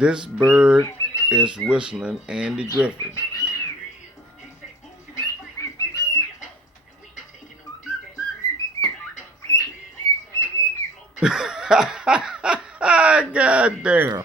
This bird is whistling Andy Griffin. God damn.